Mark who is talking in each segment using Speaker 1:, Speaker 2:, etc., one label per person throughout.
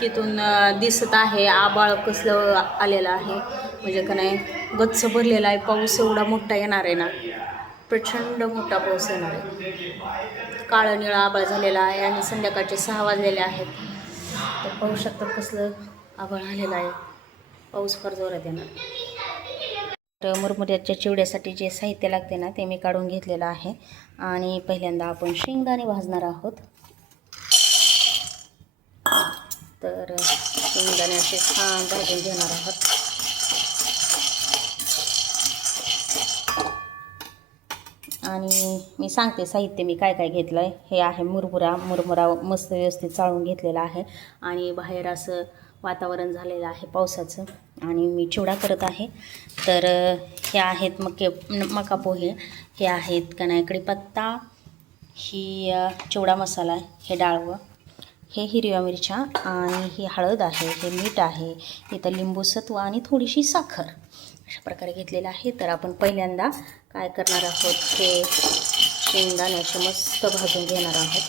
Speaker 1: तिथून दिसत आहे आबाळ कसलं आलेलं आहे. म्हणजे का नाही गच्च भरलेला आहे पाऊस एवढा मोठा येणार आहे ना. प्रचंड मोठा पाऊस येणार आहे. काळं निळा आबाळ झालेला आहे आणि संध्याकाळचे सहा वाजलेले आहेत. तर पाहू शकतात कसलं आबाळ आलेलं आहे. पाऊस फार जोरात येणार. तर मुरमुऱ्याच्या चिवड्यासाठी जे साहित्य लागते ना ते मी काढून घेतलेलं आहे. आणि पहिल्यांदा आपण शेंगदाणे भाजणार आहोत. तर शेंगदाणे असे छान भाजून घेणार आहोत. आणि मी सांगते साहित्य मी काय काय घेतलं आहे हे आहे मुरमुरा मुरमुरा मस्त व्यवस्थित चाळून घेतलेला आहे. आणि बाहेर असं वातावरण झालेलं आहे पावसाचं. आणि मी चिवडा करत आहे. तर हे आहेत मके मका पोहे हे आहेत का नाही ही चिवडा मसाला आहे. हे डाळवं. हे हिरव्या मिरच्या आणि ही हळद आहे हे मीठ आहे इथं लिंबू सत्व आणि थोडीशी साखर अशा प्रकारे घेतलेलं आहे. तर आपण पहिल्यांदा काय करणार आहोत? हे शेंगदाणे मस्त भाजून घेणार आहोत.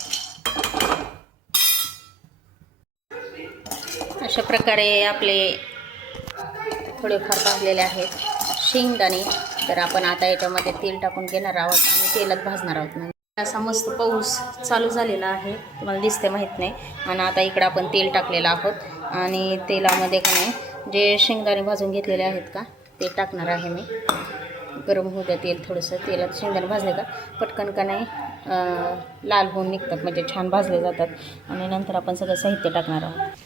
Speaker 1: अशा प्रकारे आपले थोडेफार भाजलेले आहेत शेंगदाणे. तर आपण आता याच्यामध्ये तेल टाकून घेणार आहोत आणि तेलात भाजणार आहोत. असा मस्त पाऊस चालू झालेला आहे. तुम्हाला दिसते माहीत नाही. आणि आता इकडं आपण तेल टाकलेलं आहोत. आणि तेलामध्ये का नाही जे शेंगदाणे भाजून घेतलेले आहेत का ते टाकणार आहे मी. गरम होऊ द्या तेल थोडंसं. तेलात शेंगदाणे भाजले का पटकन का नाही लाल होऊन निघतात. म्हणजे छान भाजले जातात. आणि नंतर आपण सगळं साहित्य टाकणार आहोत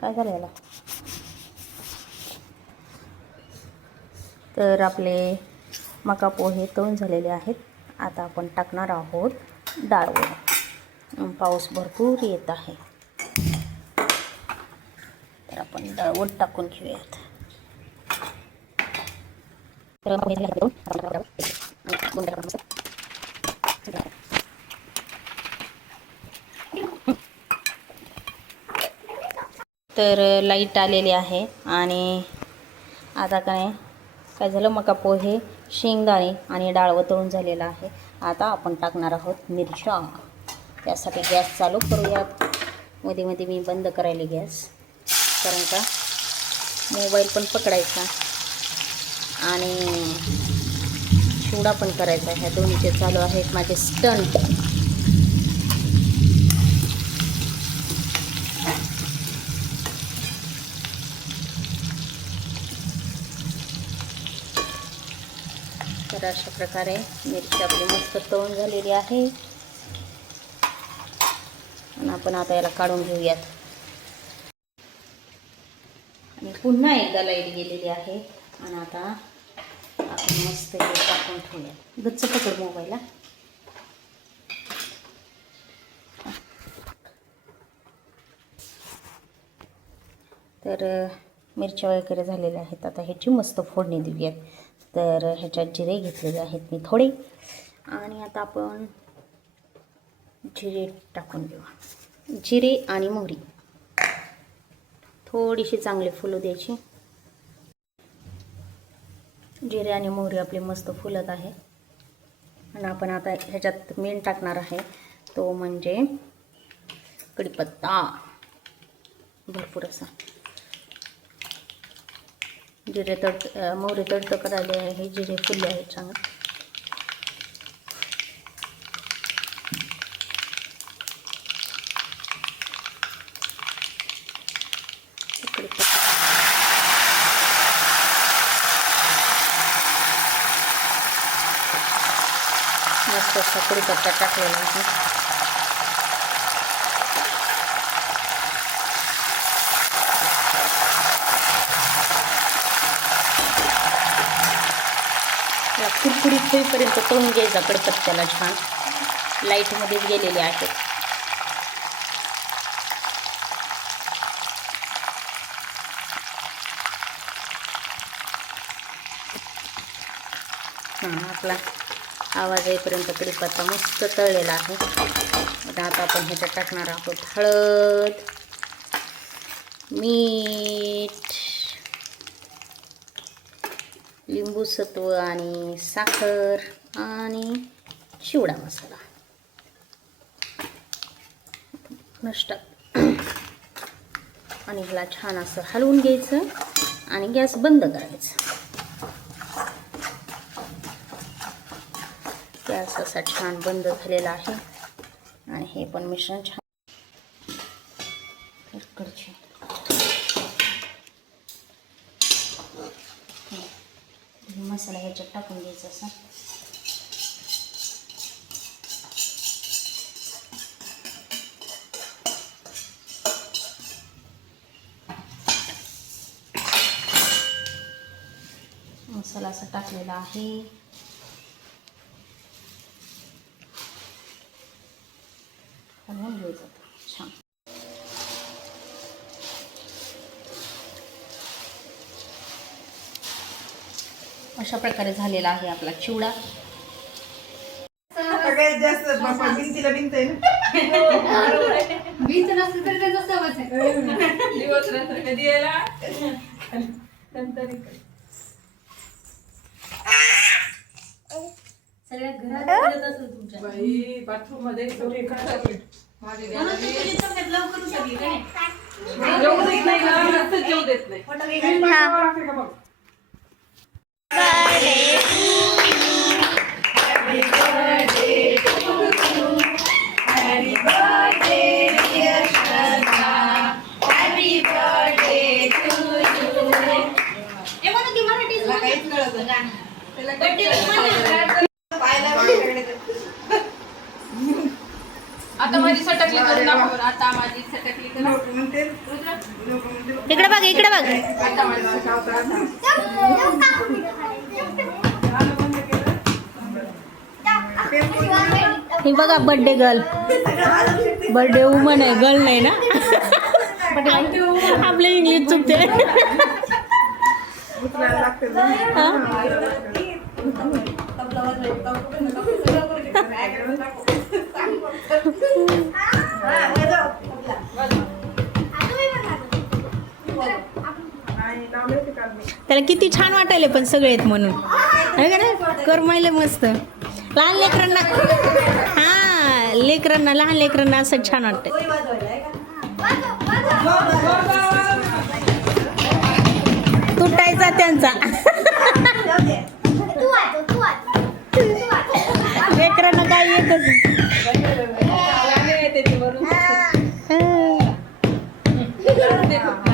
Speaker 1: काय झालं याला तर आपले मका पोहे तळून झालेले आहेत. आता आपण टाकणार आहोत डाळवण पाऊस भरपूर येत आहे. तर आपण डाळवण टाकून घेऊयात. तर तर लाइट आलेली आहे आणि आता काय काय झालं? मका पोहे शेंगदाणे आणि डाळ तळून झालेलं आहे. आता आपण टाकणार आहोत मिरच्या त्यासाठी गॅस चालू करूयात. मध्ये मध्ये मी बंद करायला गॅस. कारण का? मोबाईल पण पकडायचा. आणि चिवडा पण करायचा. ह्या दोन्हीचे चालू आहेत माझे स्टंट. तर अशा प्रकारे मिरची आपली मस्त तळून झालेली आहे. आणि आपण आता याला काढून घेऊयात. आणि पुन्हा एकदा लाइट गेलेली आहे. आणि आता आपण मस्त हे टाकून ठेवूया गच्च पकड मोबाईलला. तर मिरच्या वगैरे झालेल्या आहेत. आता ह्याची मस्त फोडणी देऊयात. तर ह्याच्यात जिरे घेतलेले आहेत मी थोडे. आणि आता आपण जिरे टाकून घेऊ. जिरे आणि मोहरी. थोडीशी चांगली फुलू द्यायची. जिरे आणि मोहरी आपली मस्त फुलत आहे. आणि आपण आता ह्याच्यात मेन टाकणार आहे. तो म्हणजे कढीपत्ता भरपूर असा. जिरे तड मोहरी तडतं करायले आहे जिरे फुलले आहे चांगलं. मस्त असा कढीपत्ता टाकलेला आहे. कुरकुरीत होईपर्यंत तळून घ्यायचा कडपत्त्याला छान. लाईटमध्येच गेलेले आहेत. हां आपला आवाज येईपर्यंत कडीपत्ता मस्त तळलेला आहे. आता आपण ह्याच्यात टाकणार आहोत हळद मीठ लिंबू सत्व आणि साखर आणि चिवडा मसाला. नष्ट. आणि ह्याला छान असं हलवून घ्यायचं आणि गॅस बंद करायचा. गॅस असा छान बंद झालेला आहे. आणि हे पण मिश्रण छान इकडचे हे मसाला ह्याच्यात टाकून घ्यायचा असा. मसाला असा टाकलेला आहे. हलवून घ्यायचं छान. अशा प्रकारे झालेला आहे आपला चिवडा.
Speaker 2: सगळ्यात जास्त बापा भिंतीला भिंत आहे ना.
Speaker 3: बीच नसतं तर त्याचं सवच आहे.
Speaker 2: दिवस रात्र कधी यायला? नंतर इकडे.
Speaker 3: सगळ्या घरात असेल तुमच्या.
Speaker 2: बाई बाथरूममध्ये
Speaker 3: म्हणून तुझी लवकर उतरली का नाही?
Speaker 2: जेवू देत नाही. जेवू देत का बघ. आता माझी सटकली करून दाखव. बरं. आता माझी सटकली करून
Speaker 1: इकडे बघ इकडे बघ.
Speaker 2: आता माझी.
Speaker 1: ही बघा बर्थडे गर्ल बर्थडे वुमन आहे गर्ल नाही ना? आपलं इंग्लिश चुकते. हा? त्याला किती छान वाटायले पण सगळे आहेत म्हणून नाही? करमायले मस्त. लहान लेकरांना हा लेकरांना लहान लेकरांना असं छान वाटतंय. तुटायचा त्यांचा. लेकरांना काय येतच Yeah.